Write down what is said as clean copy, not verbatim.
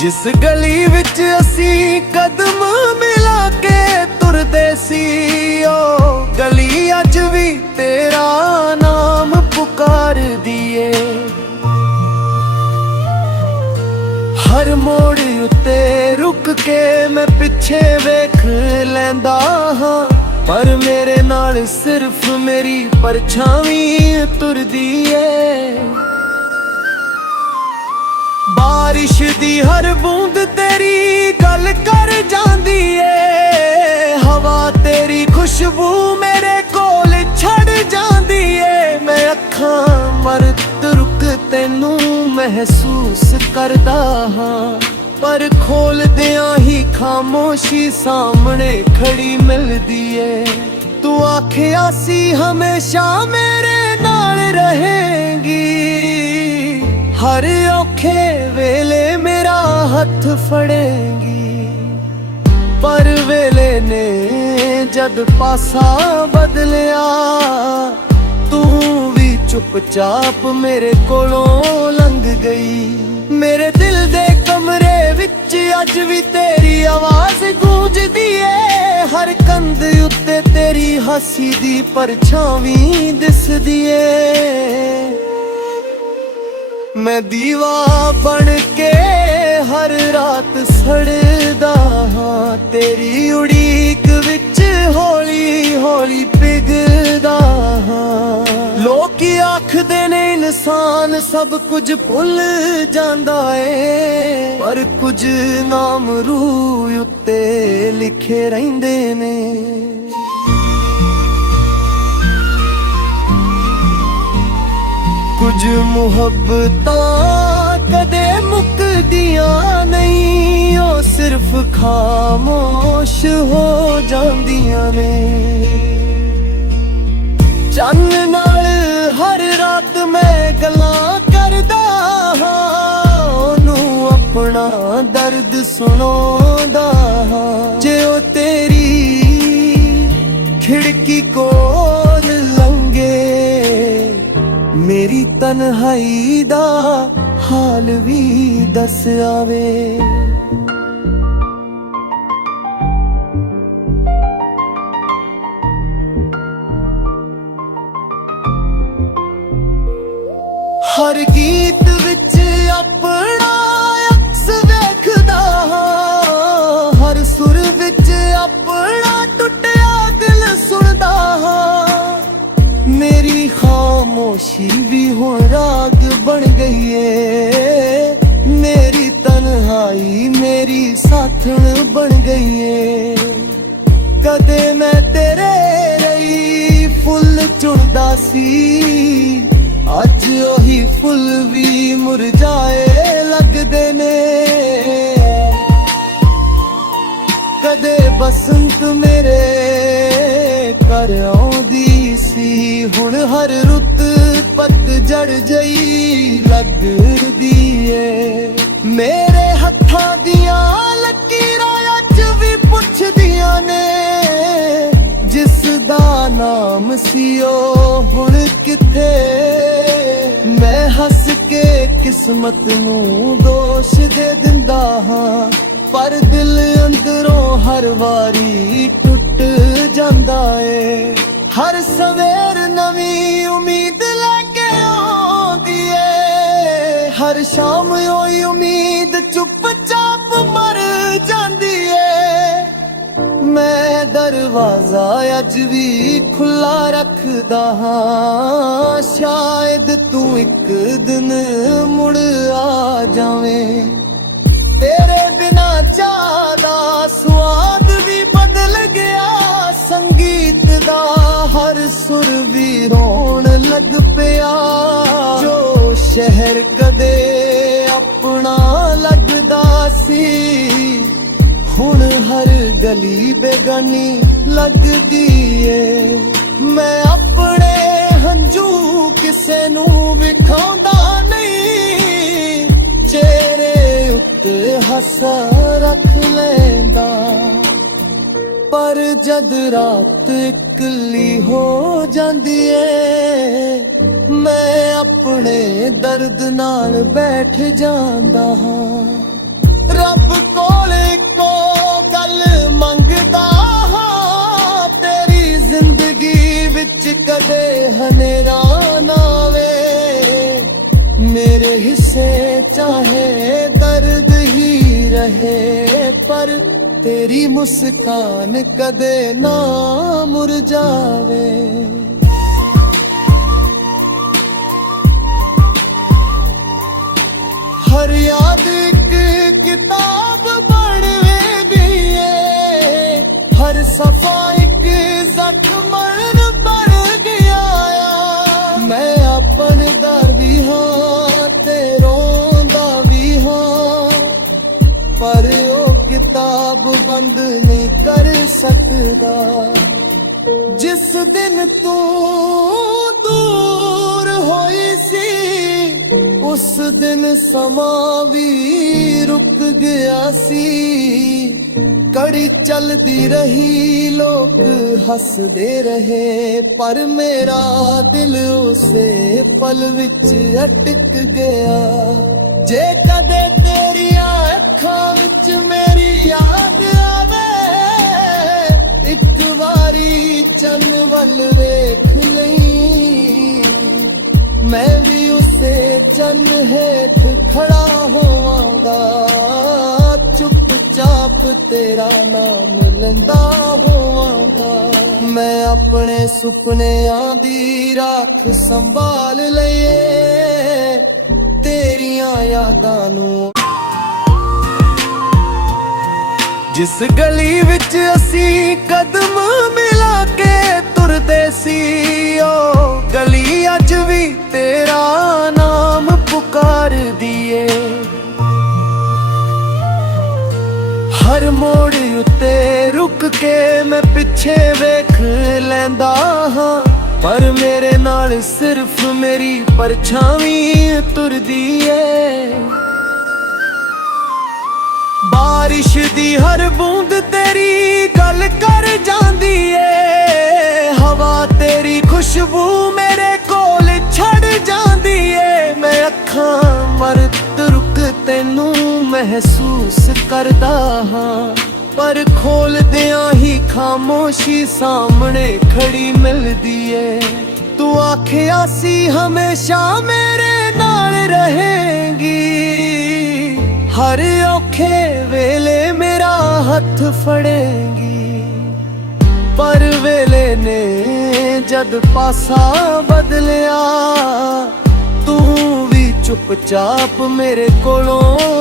जिस गली विच असी कदम मिला के तुरदे सी, ओ गली अज भी तेरा नाम पुकार दिए। हर मोड़ उत्ते रुक के मैं पिछे वेख लैंदा हां, पर मेरे नाल सिर्फ मेरी परछावी तुरदी है। बारिश दी हर बूंद तेरी गल कर जांदी है, हवा तेरी खुशबू मेरे कोल छड़ जांदी है। मैं अखां मरत रुक तैनू महसूस करदा हां, पर खोलदियां ही खामोशी सामने खड़ी मिलदी है। तू आखिया सी हमेशा मेरे नाल रहेंगी, हर औखे वेले मेरा हथ फड़ेंगी। पर वेले ने जद पासा बदलिया, तू भी चुपचाप मेरे कोलों लंघ गई। मेरे दिल दे कमरे विच अज भी तेरी आवाज गूंजदी है, हर कंध उत्ते तेरी हसी दी परछावी दिसदी है। मैं दीवा बन के हर रात सड़दा हां, तेरी उड़ीक विच हौली हौली पिघलदा हां। लोग आखदे ने इंसान सब कुछ भुल जांदा है, पर कुछ नाम रूह उत्ते लिखे रहिंदे ने। कुछ मुहब्बतां कदे मुकदियां नहीं, ओ सिर्फ खामोश हो जांदियां ने। चन्न नाल हर रात मैं गल्लां करदा हां, ओनू अपना दर्द सुणांदा हां। जे ओ तेरी खिड़की कोल लंघे, मेरी तन्हाई दा हाल भी दस आवे। हर गीत विच अपना अक्स वेखदा हां, हर सुर विच अपना टुटिया दिल सुनदा हां। मेरी खामोशी भी हो राग बन गई है, मेरी तन्हाई मेरी साथन बन गई है। कदे मैं तेरे रही फुल चुनदा सी, अज ओही फुल भी मुरझाए लगदे ने। कदे बसंत मेरे घर आउंदी सी, हुण हर रुत पतझड़ जई लगदी है। मेरे हत्थां दियां लकीरां अज भी पुछदियां ने, जिस दा नाम सी ओ हुण किथे। मैं हस के किस्मत नू दोष दे दिंदा हां, पर दिल अंदरों हर वारी टुट जांदा है। हर सवेर नवी उम्मीद लेके आउंदी है, हर शाम ओही उम्मीद चुपचाप मर जांदी है। मैं दरवाजा अज भी खुला रखदा हां, शायद तू एक दिन मुड़ आ जावें। तेरे बिना चाह दा स्वाद भी बदल गया, संगीत दा हर सुर भी रोण लग पिया। जो शहर कदे अपना लगदा सी, हुण हर गली बेगानी लगदी है। मैं अपने हंजू किसे नू विखाउंदा नहीं, चेहरे उत्ते हसा रख लैंदा। पर जद रात इकली हो जांदी है, मैं अपने दर्द नाल बैठ जांदा हां। ਰੱਬ ਕੋਲ ਇੱਕੋ ਗੱਲ ਮੰਗਦਾ ਹਾਂ, ਤੇਰੀ ਜ਼ਿੰਦਗੀ ਵਿੱਚ ਕਦੇ ਹਨੇਰਾ ਨਾ ਆਵੇ। ਮੇਰੇ ਹਿੱਸੇ ਚਾਹੇ ਦਰਦ ਹੀ ਰਹੇ, ਪਰ ਤੇਰੀ ਮੁਸਕਾਨ ਕਦੇ ਨਾ ਮੁਰਝਾਵੇ। ਹਰ ਯਾਦ ਇੱਕ ਕਿਤਾਬ ਬਣਵੇਗੀ ਏ, ਹਰ ਸਫਾ ਇੱਕ ਜ਼ਖਮ ਬਣ ਗਿਆ ਆ। ਮੈਂ ਆਪਣ ਦਰ ਵੀ ਹਾਂ ਤੇ ਰੋਂਦਾ ਵੀ ਹਾਂ, ਪਰ ਉਹ ਕਿਤਾਬ ਬੰਦ ਨਹੀਂ ਕਰ ਸਕਦਾ। ਜਿਸ ਦਿਨ ਤੂੰ ਦੂਰ ਹੋਈ ਸੀ, ਉਸ ਦਿਨ ਸਮਾਂ ਵੀ ਰੁਕ ਗਿਆ ਸੀ। ਕੜੀ ਚੱਲਦੀ ਰਹੀ, ਲੋਕ ਹੱਸਦੇ ਰਹੇ, ਪਰ ਮੇਰਾ ਦਿਲ ਉਸੇ ਪਲ ਵਿੱਚ ਅਟਕ ਗਿਆ। ਜੇ ਕਦੇ ਤੇਰੀਆਂ ਅੱਖਾਂ ਵਿੱਚ ਮੇਰੀ ਯਾਦ ਆਵੇ, ਇੱਕ ਵਾਰੀ ਚੰਨ ਵੱਲ ਵੇਖ ਲਈ, ਮੈਂ ਵੀ ਉਸੇ ਚੰਨ ਹੇਠ ਖੜਾ ਹੋਵਾਂਗਾ। ਚੁੱਪਚਾਪ ਤੇਰਾ ਨਾਮ ਲੈਂਦਾ ਹੋਵਾਂਗਾ। ਮੈਂ ਆਪਣੇ ਸੁਪਨਿਆਂ ਦੀ ਰਾਖ ਸੰਭਾਲ ਲਈਏ, ਤੇਰੀਆਂ ਯਾਦਾਂ ਨੂੰ। ਜਿਸ ਗਲੀ ਵਿੱਚ ਅਸੀਂ ਕਦਮ ਮਿਲਾ ਕੇ ਤੁਰਦੇ ਸੀ, ਉਹ ਗਲੀ ਅੱਜ ਵੀ ਤੇਰਾ ਨਾਮ ਪੁਕਾਰਦੀ ਏ। ਹਰ ਮੋੜ ਉੱਤੇ ਰੁਕ ਕੇ ਮੈਂ ਪਿੱਛੇ ਵੇਖ ਲੈਂਦਾ ਹਾਂ, ਪਰ ਮੇਰੇ ਨਾਲ ਸਿਰਫ ਮੇਰੀ ਪਰਛਾਵੀਂ ਤੁਰਦੀ ਏ। ਬਾਰਿਸ਼ ਦੀ ਹਰ ਬੂੰਦ ਤੇਰੀ ਗੱਲ ਕਰ ਜਾਂਦੀ ਏ, ਹਵਾ ਤੇਰੀ ਖੁਸ਼ਬੂ ਮੇਰੇ ਕੋਲ ਛੱਡ ਜਾਂਦੀ ਏ। ਮੈਂ ਅੱਖਾਂ ਮਰਦ ਰੁਕ ਤੈਨੂੰ ਮਹਿਸੂਸ ਕਰਦਾ ਹਾਂ, ਪਰ ਖੋਲਦਿਆਂ ਹੀ ਖਾਮੋਸ਼ੀ ਸਾਹਮਣੇ ਖੜੀ ਮਿਲਦੀ ਏ। ਤੂੰ ਆਖਿਆ ਸੀ ਹਮੇਸ਼ਾ ਮੇਰੇ ਨਾਲ ਰਹੇਂਗੀ, ਹਰ ਔਖੇ ਵੇਲੇ ਮੇਰਾ ਹੱਥ ਫੜੇਂਗੀ। ਪਰ ਵੇਲੇ ਨੇ ਜਦ ਪਾਸਾ ਬਦਲਿਆ, ਤੂੰ ਵੀ ਚੁੱਪਚਾਪ ਮੇਰੇ ਕੋਲੋਂ